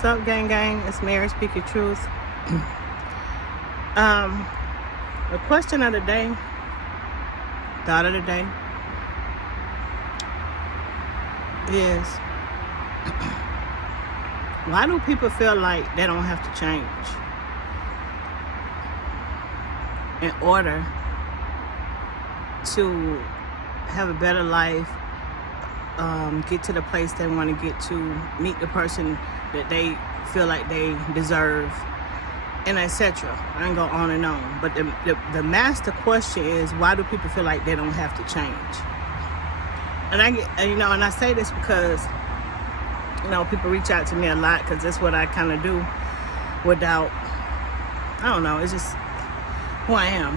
What's up, gang gang? It's Mary speaking truth. The question of the day, thought of the day, is why do people feel like they don't have to change in order to have a better life, get to the place they want to get to, meet the person that they feel like they deserve, and etc. I ain't go on and on. But the master question is, why do people feel like they don't have to change? And I say this because, people reach out to me a lot because that's what I kind of do without, it's just who I am,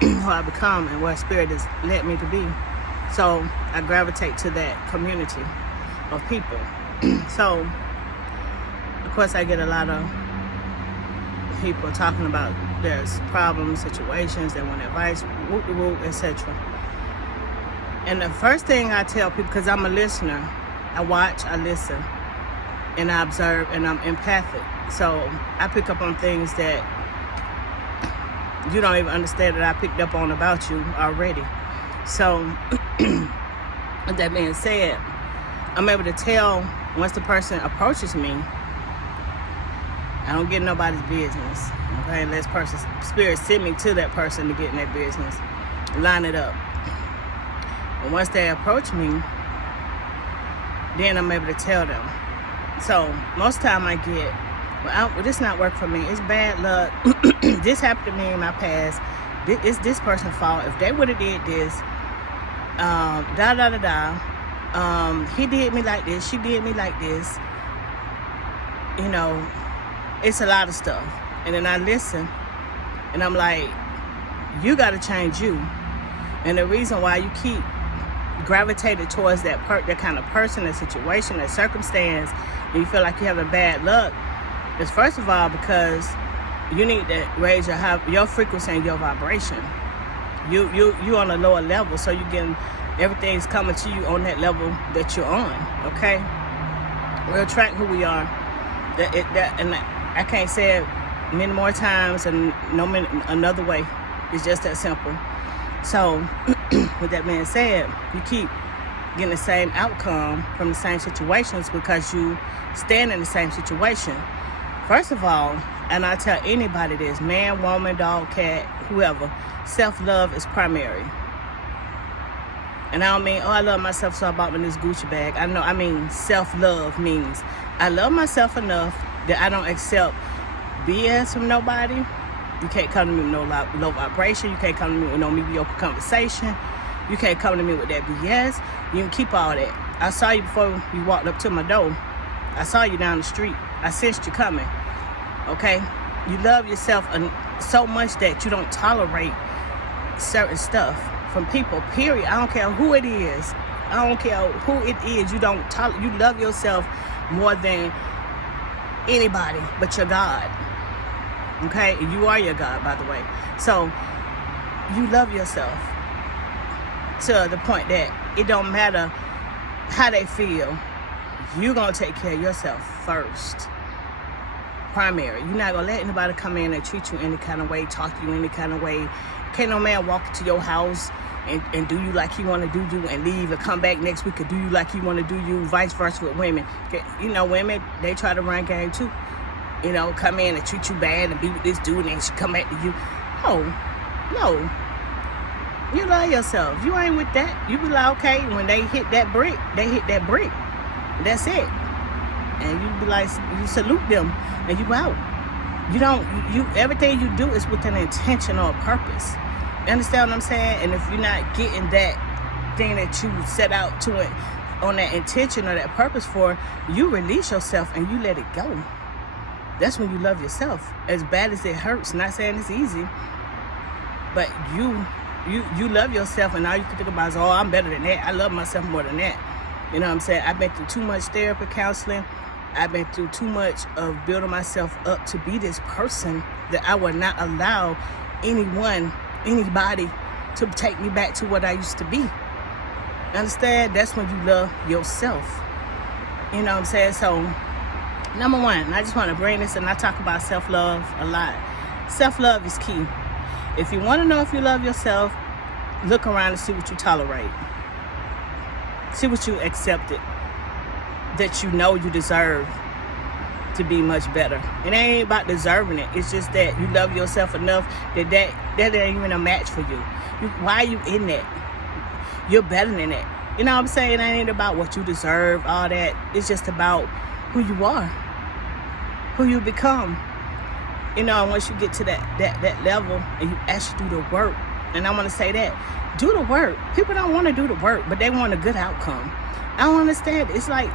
who I become, and where spirit has led me to be. So I gravitate to that community of people. So, of course, I get a lot of people talking about their problems, situations, they want advice, etc. And the first thing I tell people, because I'm a listener, I watch, I listen, and I observe, and I'm empathic. So I pick up on things that you don't even understand that I picked up on about you already. So, with that being said, I'm able to tell once the person approaches me, I don't get nobody's business, okay? Unless spirit send me to that person to get in their business, line it up. And once they approach me, then I'm able to tell them. So most of the time I get, well, this not work for me. It's bad luck. This happened to me in my past. It's this person's fault. If they would have did this, he did me like this. She did me like this. It's a lot of stuff. And then I listen, and I'm like, you got to change you. And the reason why you keep gravitated towards that kind of person, that situation, that circumstance, and you feel like you're having bad luck, is first of all because you need to raise your frequency and your vibration. You on a lower level, so you getting everything's coming to you on that level that you're on. Okay, we attract who we are. And I can't say it many more times and another way. It's just that simple. So, with that being said, you keep getting the same outcome from the same situations because you stand in the same situation. First of all, and I tell anybody this, man, woman, dog, cat, whoever, self-love is primary. And I don't mean, I love myself, so I bought me this Gucci bag. I mean self-love means I love myself enough that I don't accept BS from nobody. You can't come to me with no low vibration. You can't come to me with no mediocre conversation. You can't come to me with that BS. You can keep all that. I saw you before you walked up to my door. I saw you down the street. I sensed you coming. Okay? You love yourself so much that you don't tolerate certain stuff from people, period. I don't care who it is. I don't care who it is. You love yourself more than anybody but your God. Okay? You are your God, by the way. So, you love yourself to the point that it don't matter how they feel. You're going to take care of yourself first. Primary. You're not going to let anybody come in and treat you any kind of way, talk to you any kind of way. Can't no man walk into your house and do you like he want to do you and leave and come back next week and do you like he want to do you, vice versa with women. Women, they try to run game too. Come in and treat you bad and be with this dude and then she come back to you. No. You love yourself. You ain't with that. You be like, okay, when they hit that brick, they hit that brick. That's it. And you be like, you salute them and you out. Everything you do is with an intention or a purpose. You understand what I'm saying? And if you're not getting that thing that you set out to it on that intention or that purpose for, you release yourself and you let it go. That's when you love yourself. As bad as it hurts, not saying it's easy, but you love yourself, and all you can think about is, oh, I'm better than that. I love myself more than that. You know what I'm saying? I've been through too much therapy, counseling. I've been through too much of building myself up to be this person that I would not allow anybody to take me back to what I used to be. Understand? That's when you love yourself. You know what I'm saying? So Number one, and I just want to bring this, and I talk about self-love a lot. Self-love is key. If you want to know if you love yourself, look around and see what you tolerate. See what you accepted, that you know you deserve to be much better. It ain't about deserving it. It's just that you love yourself enough that ain't even a match for you. Why are you in that? You're better than that. You know what I'm saying? It ain't about what you deserve, all that. It's just about who you are, who you become. You know, once you get to that level and you actually do the work. And I want to say that, do the work. People don't want to do the work, but they want a good outcome. I don't understand. It's like,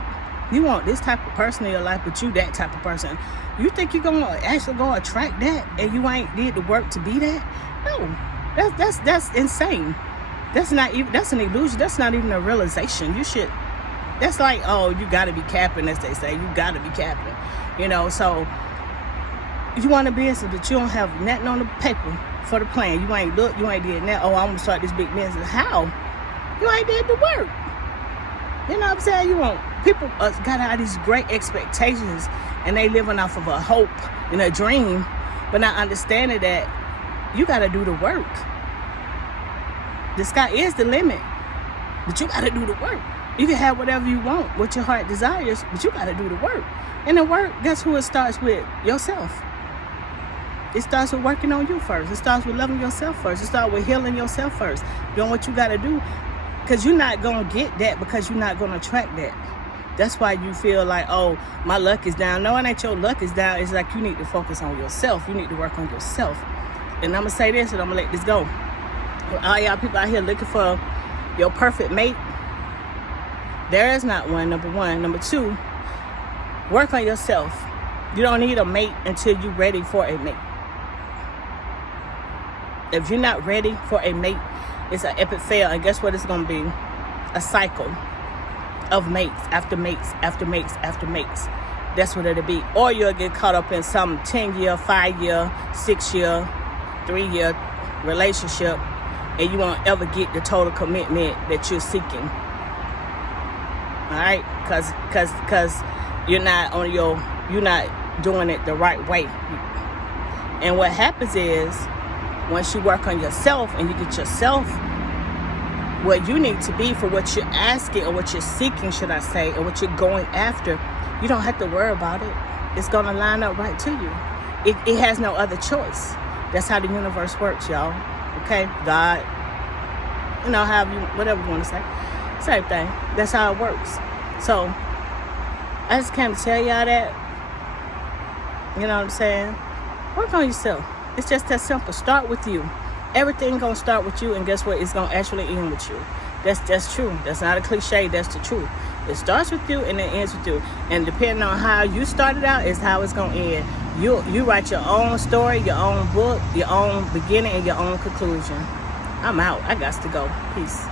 you want this type of person in your life, but you that type of person. You think you're going to actually go attract that and you ain't did the work to be that? No, that's insane. That's an illusion. That's not even a realization. That's like, oh, you got to be capping, as they say. You got to be capping. You know, so you want a business, but you don't have nothing on the paper for the plan. You ain't did that. Oh, I'm going to start this big business. How? You ain't did the work. You know what I'm saying? People got all these great expectations and they living off of a hope and a dream, but not understanding that you got to do the work. The sky is the limit, but you got to do the work. You can have whatever you want, what your heart desires, but you got to do the work. And the work, guess who it starts with? Yourself. It starts with working on you first. It starts with loving yourself first. It starts with healing yourself first. Doing what you got to do. Because you're not going to get that because you're not going to attract that. That's why you feel like, oh, my luck is down. No, it ain't your luck is down. It's like you need to focus on yourself. You need to work on yourself. And I'm going to say this and I'm going to let this go. All y'all people out here looking for your perfect mate, there is not one, number one. Number two, work on yourself. You don't need a mate until you're ready for a mate. If you're not ready for a mate, it's an epic fail. And guess what it's going to be? A cycle of mates after mates after mates after mates. That's what it'll be. Or you'll get caught up in some 10-year, 5-year, 6-year, 3-year relationship, and you won't ever get the total commitment that you're seeking. All right? Because you're not doing it the right way. And what happens is, once you work on yourself and you get yourself where you need to be for what you're asking or what you're seeking, should I say, or what you're going after, you don't have to worry about it. It's going to line up right to you. It has no other choice. That's how the universe works, y'all. Okay? God, whatever you want to say. Same thing. That's how it works. So, I just came to tell y'all that. You know what I'm saying? Work on yourself. It's just that simple. Start with you. Everything gonna start with you, and guess what? It's gonna actually end with you. That's true. That's not a cliche. That's the truth. It starts with you and it ends with you. And depending on how you started out is how it's gonna end. You write your own story, your own book, your own beginning, and your own conclusion. I'm out. I got to go. Peace.